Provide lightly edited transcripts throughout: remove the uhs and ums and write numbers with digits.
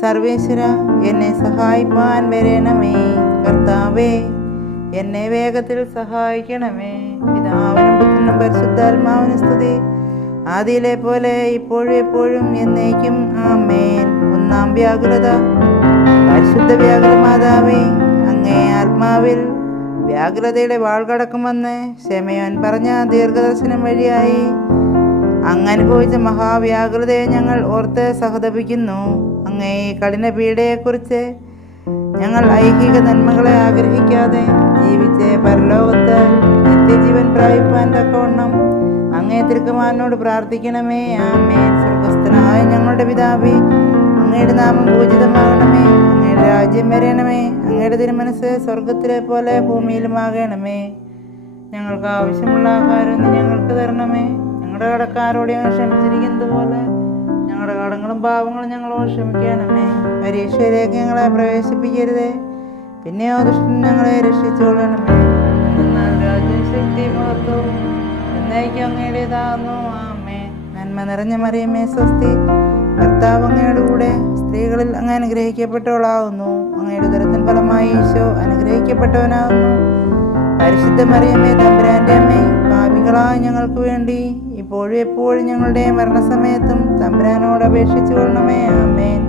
സർവേശ്വര, എന്നെ സഹായിപ്പാൻ വരണമേ. കർത്താവേ, എന്നെ വേഗത്തിൽ സഹായിക്കണമേ. പിതാവിനും പുത്രനും പരിശുദ്ധാത്മാവിനും സ്തുതി, ആദിയിലെ പോലെ ഇപ്പോഴും എപ്പോഴും എന്നേക്കും ആമേൻ. ഒന്നാം വ്യാകുലത. പരിശുദ്ധ വ്യാകുല മാതാവേ, അങ്ങേ ആത്മാവിൽ വ്യാകുലതയുടെ വാൾ കടക്കുമെന്ന് ശമയോൻ പറഞ്ഞ ദീർഘദർശനം വഴിയായി അങ്ങ് അനുഭവിച്ച മഹാവ്യാകുലതയെ ഞങ്ങൾ ഓർത്ത് സഹതപിക്കുന്നു. അങ്ങേ കഠിന പീഡയെക്കുറിച്ച് ഞങ്ങൾ ഐഹിക നന്മകളെ ആഗ്രഹിക്കാതെ ജീവിച്ച് പരലോകത്ത് നിത്യജീവൻ പ്രാപിപ്പാൻ തക്കവണ്ണം അങ്ങേ തിരുക്കുമാരനോട് പ്രാർത്ഥിക്കണമേ. ആമേൻ. സ്വർഗസ്ഥനായ ഞങ്ങളുടെ പിതാവേ, അങ്ങയുടെ നാമം പൂജിതമാകണമേ. അങ്ങയുടെ രാജ്യം വരണമേ. അങ്ങയുടെ തിരുമനസ് സ്വർഗത്തിലെ പോലെ ഭൂമിയിലുമാകണമേ. ഞങ്ങൾക്ക് ആവശ്യമുള്ള ആഹാരം ഞങ്ങൾക്ക് തരണമേ. ഞങ്ങളുടെ കടക്കാരോട് ഞങ്ങൾ ക്ഷമിച്ചിരിക്കുന്നത് പോലെ ഞങ്ങളുടെ കടങ്ങളും പാപങ്ങളും ഞങ്ങളോട് ക്ഷമിക്കണമേ. പരീക്ഷയിലേക്ക് ഞങ്ങളെ പ്രവേശിപ്പിക്കരുതേ, പിന്നെയോ ദുഷ്ടൻ ഞങ്ങളെ രക്ഷിച്ചുകൊള്ളണമേ. എന്നാൽ രാജ്യം, ശക്തി, മഹത്വവും എന്നേക്കും അങ്ങയുടേതാകുന്നു. ആമേൻ. നന്മ നിറഞ്ഞ മറിയമേ സ്വസ്തി, കർത്താവ് അങ്ങയുടെ കൂടെ സ്ത്രീകളിൽ അങ്ങ് അനുഗ്രഹിക്കപ്പെട്ടവളാകുന്നു. അങ്ങയുടെ ഉദരത്തിൻ ഫലമായി ഈശോ അനുഗ്രഹിക്കപ്പെട്ടവനാകുന്നു. പരിശുദ്ധ മറിയമേ, തമ്പുരാന്റെ അമ്മേ, പാപികളായ ഞങ്ങൾക്ക് വേണ്ടി ഇപ്പോഴും എപ്പോഴും ഞങ്ങളുടെ മരണസമയത്തും തമ്പുരാനോട് അപേക്ഷിച്ചു കൊള്ളണമേ. ആമേൻ.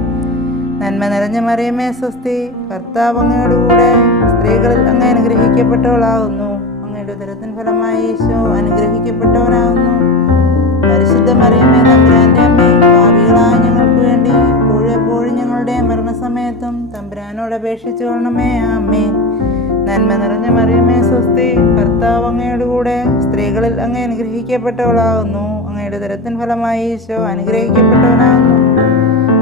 നന്മ നിറഞ്ഞ മറിയമേ സ്വസ്തി, കർത്താവ് അങ്ങയുടെ കൂടെ സ്ത്രീകളിൽ അങ്ങ് അനുഗ്രഹിക്കപ്പെട്ടവളാകുന്നു. അങ്ങയുടെ ഉദരത്തിൻ ഫലമായി ഈശോ അനുഗ്രഹിക്കപ്പെട്ടവനാകുന്നു. പരിശുദ്ധ മറിയമേ, തമ്പുരാന്റെ അമ്മേ, പാപികളായ ഞങ്ങൾക്ക് വേണ്ടി ഇപ്പോഴും എപ്പോഴും ഞങ്ങളുടെ മരണസമയത്തും തമ്പുരാനോട് അപേക്ഷിച്ചു കൊള്ളണമേ. ആമേൻ. നന്മ നിറഞ്ഞ മറിയമേ സ്വസ്തി, കർത്താവ് അങ്ങയുടെ കൂടെ സ്ത്രീകളിൽ അങ്ങ് അനുഗ്രഹിക്കപ്പെട്ടവളാകുന്നു. അങ്ങയുടെ ഉദരത്തിൻ ഫലമായി ഈശോ അനുഗ്രഹിക്കപ്പെട്ടവനാകുന്നു.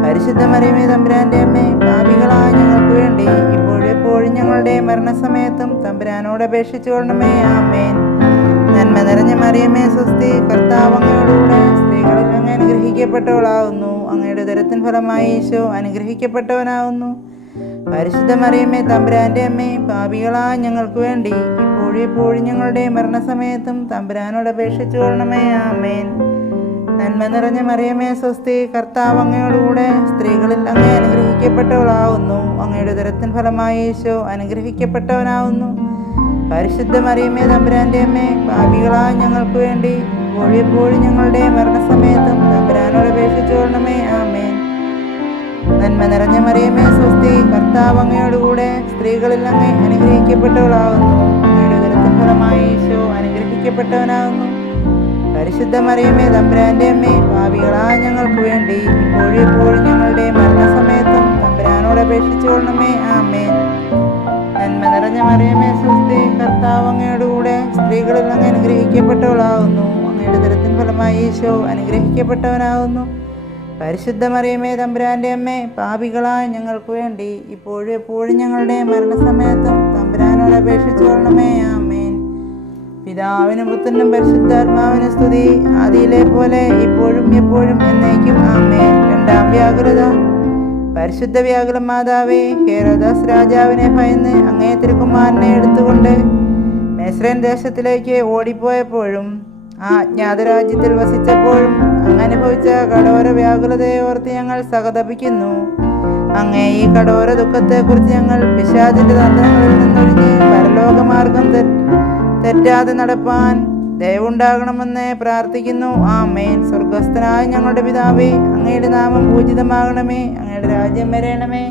പരിശുദ്ധ മറിയമേ, തമ്പുരാന്റെ അമ്മേ, പാപികളായ ഞങ്ങൾക്ക് വേണ്ടി ഇപ്പോഴും എപ്പോഴും ഞങ്ങളുടെ മരണസമയത്തും തമ്പുരാനോട് അപേക്ഷിച്ചു കൊള്ളണമേ. ആമേൻ. നന്മ നിറഞ്ഞ മറിയമേ സ്വസ്തി, കർത്താവ് അങ്ങയുടെ കൂടെ സ്ത്രീകളിൽ അങ്ങ് അനുഗ്രഹിക്കപ്പെട്ടവളാകുന്നു. അങ്ങയുടെ ഉദരത്തിൻ ഫലമായി ഈശോ അനുഗ്രഹിക്കപ്പെട്ടവനാകുന്നു. പരിശുദ്ധ മറിയമേ, തമ്പുരാന്റെ അമ്മേ, പാപികളായ ഞങ്ങൾക്ക് വേണ്ടി ഇപ്പോഴും എപ്പോഴും ഞങ്ങളുടെ മരണസമയത്തും തമ്പുരാനോട് അപേക്ഷിച്ചു കൊള്ളണമേ. ആമേൻ. നന്മ നിറഞ്ഞ മറിയമേ സ്വസ്തി, കർത്താവ് അങ്ങയോടുകൂടെ സ്ത്രീകളിൽ അങ്ങ് അനുഗ്രഹിക്കപ്പെട്ടവളാകുന്നു. അങ്ങയുടെ ഉദരത്തിൻ ഫലമായി ഈശോ അനുഗ്രഹിക്കപ്പെട്ടവനാകുന്നു. പരിശുദ്ധ മറിയമേ, തമ്പുരാന്റെ അമ്മേ, പാപികളായ ഞങ്ങൾക്ക് വേണ്ടി ഇപ്പോഴും എപ്പോഴും ഞങ്ങളുടെ മരണസമയത്തും തമ്പുരാനോട് അപേക്ഷിച്ചു കൊള്ളണമേ. ആമേൻ. നന്മ നിറഞ്ഞ മറിയമേ സ്വസ്തി, കർത്താവ് അങ്ങയോടുകൂടെ സ്ത്രീകളിൽ അങ്ങ് അനുഗ്രഹിക്കപ്പെട്ടവളാകുന്നു. അങ്ങയുടെ ഉദരത്തിൻ ഫലമായി ഈശോ അനുഗ്രഹിക്കപ്പെട്ടവനാകുന്നു. പരിശുദ്ധ മറിയമേ, തമ്പുരാന്റെ അമ്മേ, പാപികളായ ഞങ്ങൾക്ക് വേണ്ടി ഇപ്പോഴും എപ്പോഴും ഞങ്ങളുടെ മരണസമയത്തും തമ്പുരാനോട് അപേക്ഷിച്ചു കൊള്ളണമേ. ആമേൻ. നന്മ നിറഞ്ഞ മറിയമേ സ്വസ്തി, കർത്താവ് അങ്ങയോടുകൂടെ സ്ത്രീകളിൽ അങ്ങ് അനുഗ്രഹിക്കപ്പെട്ടവളാകുന്നു. അങ്ങയുടെ ഉദരത്തിൻ ഫലമായി ഈശോ അനുഗ്രഹിക്കപ്പെട്ടവനാകുന്നു. പരിശുദ്ധ മറിയമേ, തമ്പുരാന്റെ അമ്മേ, പാപികളായ ഞങ്ങൾക്ക് വേണ്ടി ഇപ്പോഴും എപ്പോഴും ഞങ്ങളുടെ മരണസമയത്തും തമ്പുരാനോട് അപേക്ഷിച്ചു കൊള്ളണമേ. ആമേൻ. പിതാവിനും പുത്രനും പരിശുദ്ധാത്മാവിനും സ്തുതി, ആദിയിലെ പോലെ ഇപ്പോഴും എപ്പോഴും എന്നേക്കും ആമേൻ. രണ്ടാം വ്യാകുലത. പരിശുദ്ധ വ്യാകുല മാതാവേ, ഹെരോദാസ് രാജാവിനെ ഭയന്ന് അങ്ങേ തിരുക്കുമാരനെ എടുത്തുകൊണ്ട് മിസ്രയീം ദേശത്തിലേക്ക് ഓടിപ്പോയപ്പോഴും ആ അജ്ഞാതരാജ്യത്തിൽ വസിച്ചപ്പോഴും അങ്ങ് അനുഭവിച്ച കഠോര വ്യാകുലതയെ ഓർത്ത് ഞങ്ങൾ സഹതപിക്കുന്നു. അങ്ങേ ഈ കഠോര ദുഃഖത്തെക്കുറിച്ച് ഞങ്ങൾ പിശാചിന്റെ തന്ത്രങ്ങളിൽ നിന്നൊഴിഞ്ഞ് പരലോകമാർഗം തെറ്റാതെ നടപ്പാൻ ദയവുണ്ടാകണമെന്ന് പ്രാർത്ഥിക്കുന്നു. ആമേൻ. സ്വർഗസ്ഥനായ ഞങ്ങളുടെ പിതാവേ, അങ്ങയുടെ നാമം പൂജിതമാകണമേ. അങ്ങയുടെ രാജ്യം വരണമേ.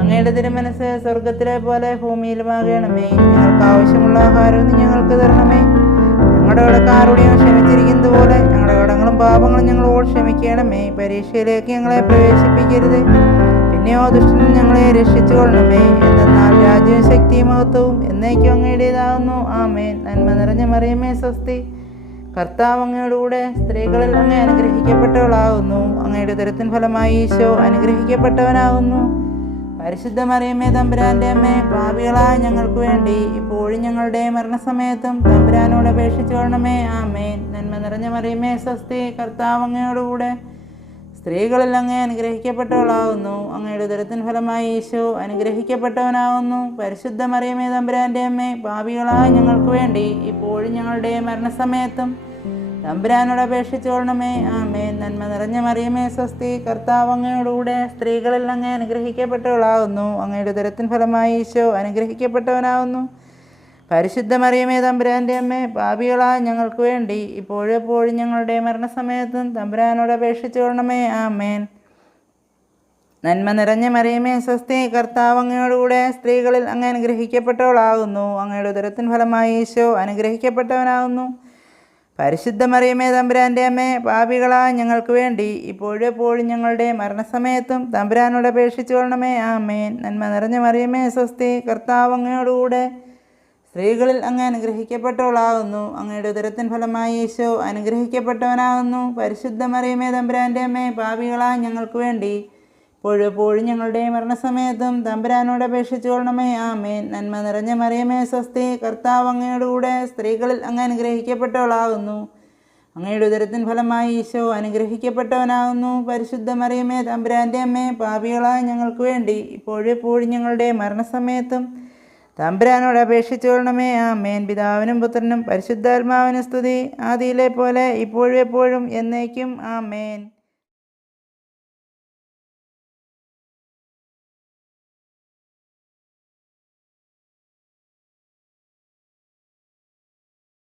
അങ്ങയുടെ തിരുമനസ് സ്വർഗത്തിലെ പോലെ ഭൂമിയിലുമാകണമേ. ഞങ്ങൾക്ക് ആവശ്യമുള്ള ആഹാരം ഞങ്ങൾക്ക് തരണമേ. ഞങ്ങളുടെ കടക്കാരോട് ഞങ്ങൾ ക്ഷമിച്ചിരിക്കുന്നത് പോലെ ഞങ്ങളുടെ കടങ്ങളും പാപങ്ങളും ഞങ്ങളോട് ക്ഷമിക്കണമേ. പരീക്ഷയിലേക്ക് ഞങ്ങളെ പ്രവേശിപ്പിക്കരുത്, പിന്നെയോ ദുഷ്ടൻ ഞങ്ങളെ രക്ഷിച്ചുകൊള്ളണമേ. എന്തെന്നാൽ രാജ്യവും ശക്തിയും മഹത്വവും എന്നേക്കും അങ്ങയുടേതാകുന്നു. ആമേൻ. നന്മ നിറഞ്ഞ മറിയമേ സ്വസ്തി, കർത്താവ് അങ്ങയോടുകൂടെ സ്ത്രീകളിൽ അങ്ങ് അനുഗ്രഹിക്കപ്പെട്ടവളാകുന്നു. അങ്ങയുടെ ഉദരത്തിൻ ഫലമായി ഈശോ അനുഗ്രഹിക്കപ്പെട്ടവനാകുന്നു. പരിശുദ്ധ മറിയമേ, തമ്പുരാന്റെ അമ്മേ, പാപികളായ ഞങ്ങൾക്ക് വേണ്ടി ഇപ്പോഴും ഞങ്ങളുടെ മരണസമയത്തും തമ്പുരാനോട് അപേക്ഷിച്ചു കൊള്ളണമേ. ആമേൻ. നന്മ നിറഞ്ഞ മറിയമേ സ്വസ്തി, കർത്താവ് അങ്ങയോടുകൂടെ സ്ത്രീകളിൽ അങ്ങ് അനുഗ്രഹിക്കപ്പെട്ടവളാകുന്നു. അങ്ങയുടെ ഉദരത്തിൻ ഫലമായി ഈശോ അനുഗ്രഹിക്കപ്പെട്ടവനാകുന്നു. പരിശുദ്ധ മറിയമേ, തമ്പുരാന്റെ അമ്മേ, പാപികളായ ഞങ്ങൾക്ക് വേണ്ടി ഇപ്പോഴും ഞങ്ങളുടെ മരണസമയത്തും തമ്പുരാനോട് അപേക്ഷിച്ചോളണമേ. ആമേൻ. നന്മ നിറഞ്ഞ മറിയമേ സ്വസ്തി, കർത്താവ് അങ്ങയോടുകൂടെ സ്ത്രീകളിൽ അങ്ങ് അനുഗ്രഹിക്കപ്പെട്ടവളാകുന്നു. അങ്ങയുടെ ഉദരത്തിൻ ഫലമായി ഈശോ അനുഗ്രഹിക്കപ്പെട്ടവനാകുന്നു. പരിശുദ്ധ മറിയമേ തമ്പുരാൻ്റെ അമ്മേ, പാപികളായ ഞങ്ങൾക്ക് വേണ്ടി ഇപ്പോഴും എപ്പോഴും ഞങ്ങളുടെ മരണസമയത്തും തമ്പുരാനോട് അപേക്ഷിച്ചോളണമേ. ആമേൻ. നന്മ നിറഞ്ഞ മറിയമേ സ്വസ്തി, കർത്താവ് അങ്ങയോടുകൂടെ സ്ത്രീകളിൽ അങ്ങ് അനുഗ്രഹിക്കപ്പെട്ടവളാകുന്നു. അങ്ങയുടെ ഉദരത്തിൻ ഫലമായി ഈശോ അനുഗ്രഹിക്കപ്പെട്ടവനാകുന്നു. പരിശുദ്ധ മറിയമേ തമ്പുരാൻ്റെ അമ്മേ, പാപികളായ ഞങ്ങൾക്ക് വേണ്ടി ഇപ്പോഴും എപ്പോഴും ഞങ്ങളുടെ മരണസമയത്തും തമ്പുരാനോട് അപേക്ഷിച്ചുകൊള്ളണമേ. ആമേൻ. നന്മ നിറഞ്ഞ മറിയമേ സ്വസ്തി, കർത്താവ് അങ്ങയോടുകൂടെ സ്ത്രീകളിൽ അങ്ങ് അനുഗ്രഹിക്കപ്പെട്ടവളാകുന്നു. അങ്ങയുടെ ഉദരത്തിൻ ഫലമായി ഈശോ അനുഗ്രഹിക്കപ്പെട്ടവനാകുന്നു. പരിശുദ്ധ മറിയമേ തമ്പുരാൻ്റെ അമ്മേ, പാപികളായ ഞങ്ങൾക്ക് വേണ്ടി ഇപ്പോഴും എപ്പോഴും ഞങ്ങളുടെ മരണസമയത്തും തമ്പുരാനോട് അപേക്ഷിച്ചുകൊള്ളണമേ. ആമേൻ. നന്മ നിറഞ്ഞ മറിയമേ സ്വസ്തി, കർത്താവ് അങ്ങയോടുകൂടെ സ്ത്രീകളിൽ അങ്ങ് അനുഗ്രഹിക്കപ്പെട്ടവളാകുന്നു. അങ്ങയുടെ ഉദരത്തിൻ ഫലമായി ഈശോ അനുഗ്രഹിക്കപ്പെട്ടവനാകുന്നു. പരിശുദ്ധ മറിയമേ തമ്പുരാൻ്റെ അമ്മേ, പാപികളായ ഞങ്ങൾക്ക് വേണ്ടി ഇപ്പോഴും എപ്പോഴും ഞങ്ങളുടെ മരണസമയത്തും തമ്പുരാനോട് അപേക്ഷിച്ചുകൊള്ളണമേ. ആമേൻ. പിതാവിനും പുത്രനും പരിശുദ്ധാത്മാവിനും സ്തുതി, ആദിയിലെ പോലെ ഇപ്പോഴും എപ്പോഴും എന്നേക്കും. ആമേൻ.